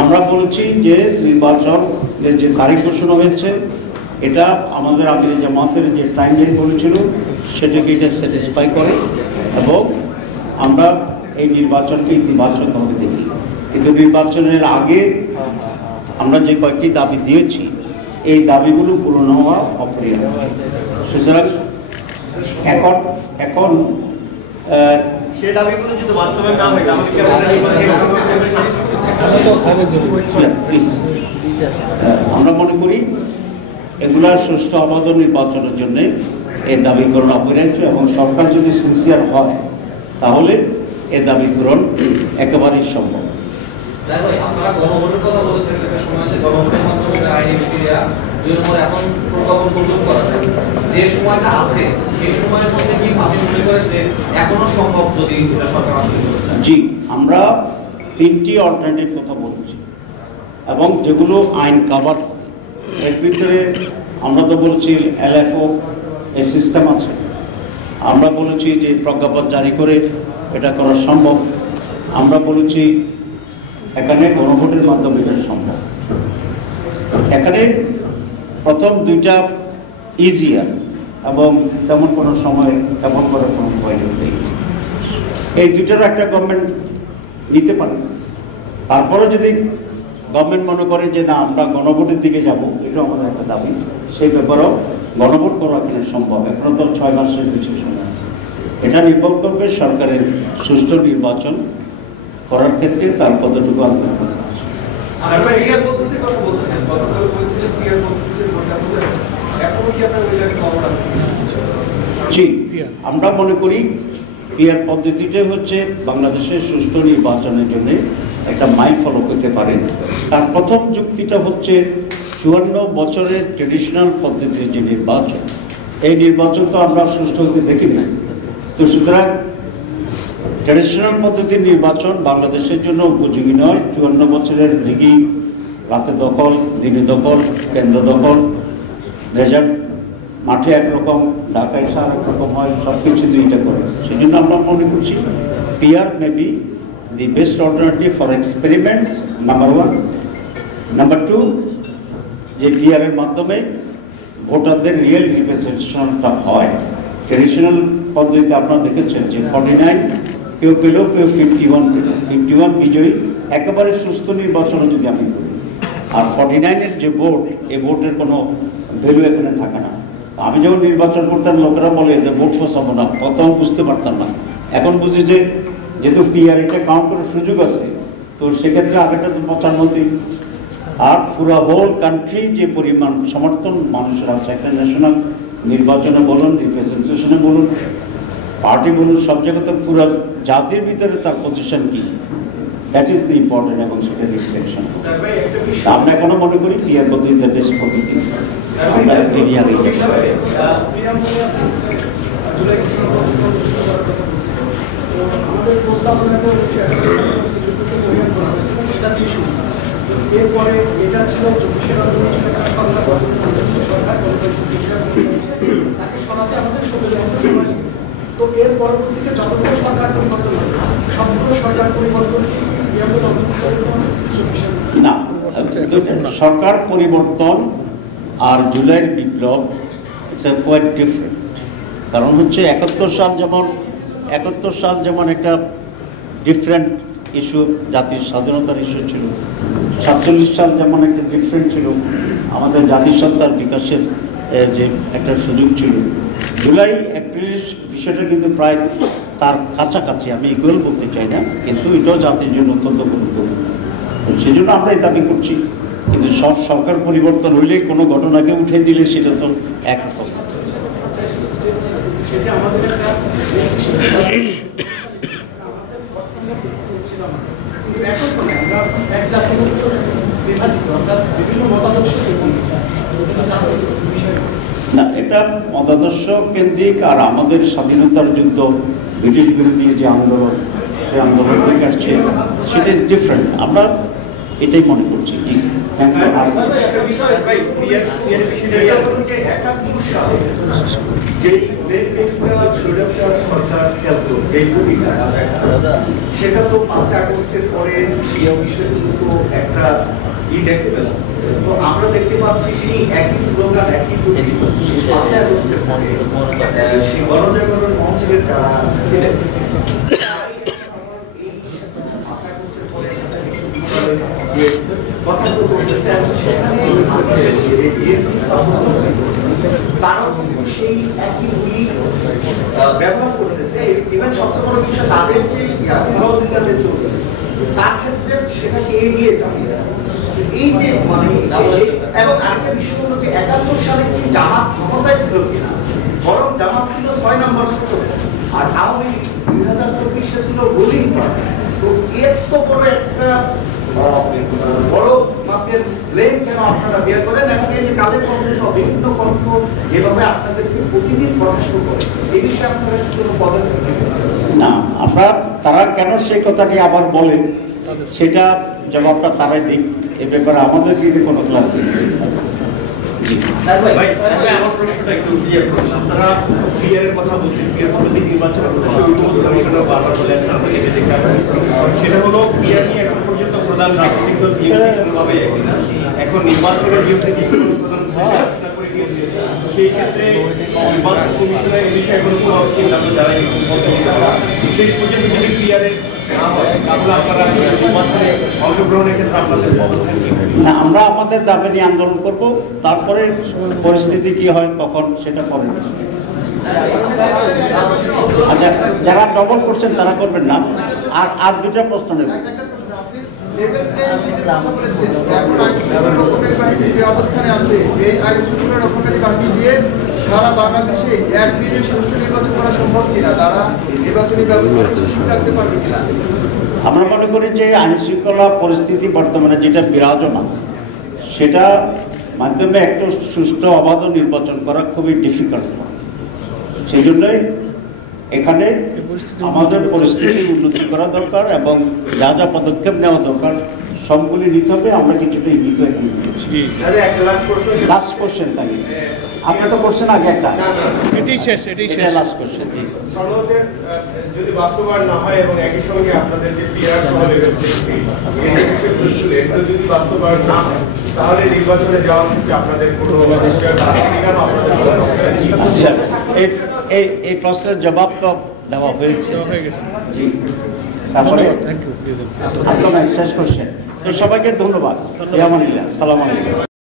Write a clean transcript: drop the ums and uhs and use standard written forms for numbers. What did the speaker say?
আমরা বলেছি যে নির্বাচনের যে তারিখ ঘোষণা হয়েছে এটা আমাদের আমির জামাতের যে টাইম লাইন বলেছিল সেটাকে এটা স্যাটিসফাই করে এবং আমরা এই নির্বাচনকে ইতিবাচকভাবে দেখি। কিন্তু নির্বাচনের আগে আমরা যে কয়েকটি দাবি দিয়েছি এই দাবিগুলো পূরণ হওয়া অপরিহার্য। সুতরাং এখন সেই দাবিগুলো যদি বাস্তবায়ন না হয় তাহলে আমরা মনে করি এগুলার সুষ্ঠু অবাধ নির্বাচনের জন্য এই দাবি পূরণ অপরিহার্য এবং সরকার যদি সিনসিয়ার হয় তাহলে এই দাবি পূরণ একেবারেই সম্ভব। আপনারা গণভোটের কথা বলেছেন, একটা সময় আছে গণভোটের মাধ্যমে আইনি প্রক্রিয়া এখন প্রজ্ঞাপন পরিবর্তন করা যায়। যে সময়টা আছে সেই সময়ের মধ্যে কি আপনি মনে করেন যে এখনো সম্ভব যদি এটা সরকার আসলে করতে চায়? জি, আমরা 3টি অল্টারনেটিভ কথা বলছি এবং যেগুলো আইন কাভার এর ভিতরে আমরা তো বলছি LFO এই সিস্টেম আছে, আমরা বলেছি যে প্রজ্ঞাপন জারি করে এটা করা সম্ভব, আমরা বলেছি এখানে গণভোটের মাধ্যমে এটা সম্ভব। এখানে প্রথম দুইটা ইজিয়ার এবং তেমন কোনো সময় তেমন করার কোনো প্রয়োজন নেই। এই দুইটারও একটা গভর্নমেন্ট নিতে পারে। তারপরে যদি গভর্নমেন্ট মনে করে যে না আমরা গণভোটের দিকে যাব, এটা আমাদের একটা দাবি, সেই ব্যাপারেও গণভোট করা কিন্তু সম্ভব। এখনো তো 6 মাসের বেশি সময় আছে। এটা নির্ভর করবে সরকারের সুষ্ঠু নির্বাচন করার ক্ষেত্রে তার কতটুকু আগ্রহ আছে। জি, আমরা মনে করি পিআর পদ্ধতিটাই হচ্ছে বাংলাদেশের সুষ্ঠু নির্বাচনের জন্য একটা মাইল ফলক হতে পারে। তার প্রথম যুক্তিটা হচ্ছে 54 বছরের ট্রেডিশনাল পদ্ধতির যে নির্বাচন, এই নির্বাচন তো আমরা সুষ্ঠু হতে দেখি না। তো সুতরাং ট্রেডিশনাল পদ্ধতির নির্বাচন বাংলাদেশের জন্য উপযোগী নয়। 54 বছরের রিগিং, রাতে দখল, দিনে দখল, কেন্দ্র দখল, রেজাল্ট মাঠে একরকম, ঢাকায় এসে একরকম হয়, সব কিছু দুইটা করে। সেই জন্য আমরা মনে করছি PR may be the best alternative for experiment, number 1। Number 2, যে পিআরের মাধ্যমে ভোটারদের রিয়েল রিপ্রেজেন্টেশনটা হয়। ট্রেডিশনাল পদ্ধতিতে আপনারা দেখেছেন যে 49 কেউ পেল, কেউ 51 বিজয়ী, একেবারে সুস্থ নির্বাচনে যদি আমি করি। আর 49-এর যে ভোট, এই ভোটের কোনো ভ্যালু এখানে থাকে না। আমি যখন নির্বাচন করতাম লোকেরা বলে যে ভোট ফসাবো না, প্রথম বুঝতে পারতাম না, এখন বুঝি যে যেহেতু পিআর এটা কাউন্ট করার সুযোগ আছে, তো সেক্ষেত্রে আগেটা তো 95। আর পুরো হোল কান্ট্রি যে পরিমাণ সমর্থন মানুষের আছে একটা ন্যাশনাল নির্বাচনে বলুন, রিপ্রেজেন্টেশনে বলুন, পার্টি বলুন, সব জায়গাতে পুরো জাতির ভিতরে তার পজিশন কি, দ্যাট ইজ দ্য ইম্পর্টেন্ট এবং সেটা রিফ্লেকশন। আমরা এখনো মনে করি পিআর পদ্ধতিতে বেশ পদ্ধতি আমরা এরিয়া দিই। এরপরে এটা ছিল তাকে সরাতে আমাদের 17 বছর সময়। তো এর পরবর্তীতে যতগুলো সরকার পরিবর্তন হয় সবগুলো সরকার পরিবর্তন না, সরকার পরিবর্তন আর জুলাইয়ের বিপ্লব এটা কোয়াইট ডিফারেন্ট। কারণ হচ্ছে 71 সাল যেমন একটা ডিফারেন্ট ইস্যু, জাতির স্বাধীনতার ইস্যু ছিল। 47 সাল যেমন একটা ডিফারেন্ট ছিল, আমাদের জাতিসত্তার বিকাশের যে একটা সুযোগ ছিল। জুলাই 41 বিষয়টা কিন্তু প্রায় তার কাছাকাছি, আমি ইকুয়াল বলতে চাই না, কিন্তু এটাও জাতির জন্য অত্যন্ত গুরুত্বপূর্ণ। সেই জন্য আমরা এই দাবি করছি। কিন্তু সব সরকার পরিবর্তন হইলে কোনো ঘটনাকে উঠে দিলে সেটা তো একরকম। না, এটা মতাদর্শ কেন্দ্রিক। আর আমাদের স্বাধীনতার যুদ্ধ, ব্রিটিশ বিরোধী যে আন্দোলন, সেই আন্দোলন থেকে আসছে, সেটা ইজ ডিফারেন্ট। আমরা এটাই মনে করছি। জি, থ্যাংক ইউ। একটা বিষয় ভাই পিয়ার বিষয়টা হলো যে 71 সালে যেই স্বৈরাচার সরকার খেলতো যেই ভূমিকা সেটা তো 5 আগস্টের পরে সেই বিষয়গুলো তো একটা দেখতে পেলাম। তো আমরা দেখতে পাচ্ছি সেই একই স্লোগান একই ছবি 5 আগস্টের পরে সেই গণজাগরণ মঞ্চের যারা ছিলেন কথা তো বলতেছে সেখানে তারাও কিন্তু সেই একই বই ব্যবহার করতেছে। ইভেন সবচেয়ে বড় বিষয় তাদের যে অধিকারের জন্য তার ক্ষেত্রে সেটাকে এগিয়ে যাবে। এই যে মানে এবং আরেকটা বিষয় হলো যে 71 সালে কি জামাত ক্ষমতায় ছিল কিনা, বরং জামাত ছিল 6 নম্বর স্তরে আর আওয়ামী লীগ 2024 ছিল রুলিং পার্টি। তো এর তো বড় একটা বড় মাপের ব্লেম কেন আপনারা বের করেন এবং এই যে কালের কণ্ঠ সহ বিভিন্ন কণ্ঠ যেভাবে আপনাদেরকে প্রতিদিন প্রকাশ করে এই বিষয়ে আপনারা কোনো পদক্ষেপ না, আমরা তারা কেন সেই কথাটি আবার বলেন সেটা জবাবটা তারাই দিক। এ ব্যাপারে আমাদের যদি কোনো ক্লাস ভাই আমার প্রশ্নটা একটু ক্লিয়ার করুন। আপনারা ক্লিয়ারের কথা বলছেন, ক্লিয়ার পদ্ধতি নির্বাচনের কথা কমিশনার বারবার বলে আসছেন, আমরা এটা দেখতে সেটা হলো ক্লিয়ার নিয়ে এখন পর্যন্ত প্রধান রাজনৈতিক দল ভাবে এখন নির্বাচনের বিরুদ্ধে যে কোনো প্রধান চেষ্টা করে গিয়েছে সেই ক্ষেত্রে নির্বাচন কমিশনের এই বিষয়ে কোনো সিদ্ধান্ত যারা শেষ পর্যন্ত যদি ক্লিয়ারের না হয় তাহলে আপনারা নির্বাচনে অংশগ্রহণের ক্ষেত্রে আপনাদের অবস্থান কি? না, আমরা আমাদের দাবি নিয়ে আন্দোলন করব, তারপরে পরিস্থিতি কি হয় তখন সেটা পরে। আচ্ছা, যারা ডবল করছেন তারা করবেন না। আর দুটা প্রশ্ন নেব। যে অবস্থানে আছে এই আইন শৃঙ্খলা রক্ষাকারী বাহিনী দিয়ে সারা বাংলাদেশে একদিনে সুষ্ঠু নির্বাচন করা সম্ভব কিনা, তারা নির্বাচনী ব্যবস্থা ঠিক রাখতে পারবে কিনা? আমরা মনে করি যে আইন শৃঙ্খলা পরিস্থিতি বর্তমানে যেটা বিরাজমান সেটা মাধ্যমে একটা সুষ্ঠু অবাধ নির্বাচন করা খুবই ডিফিকাল্ট। সেই জন্যই এখানে আমাদের পরিস্থিতি উন্নতি করা দরকার এবং যা যা পদক্ষেপ নেওয়া দরকার সবগুলি নিতে হবে। আমরা কিছুটা ইঙ্গিত লাস্ট কোশ্চেন তাই আপনি তো করছেন আগে একটা, এটাই শেষ লাস্ট কোশ্চেন। সনদের যদি বাস্তবায়ন না হয় এবং একই সঙ্গে আপনাদের যে পিআর সহযোগিতা যদি বাস্তবায়ন না হয় তাহলে নির্বাচনে যাওয়ার ক্ষেত্রে আপনাদের কোনো আচ্ছা, এই প্রশ্নের জবাব তো দেওয়া হয়েছে। জি, তারপরে শেষ করছেন তো সবাইকে ধন্যবাদ। সালাম আলাইকুম।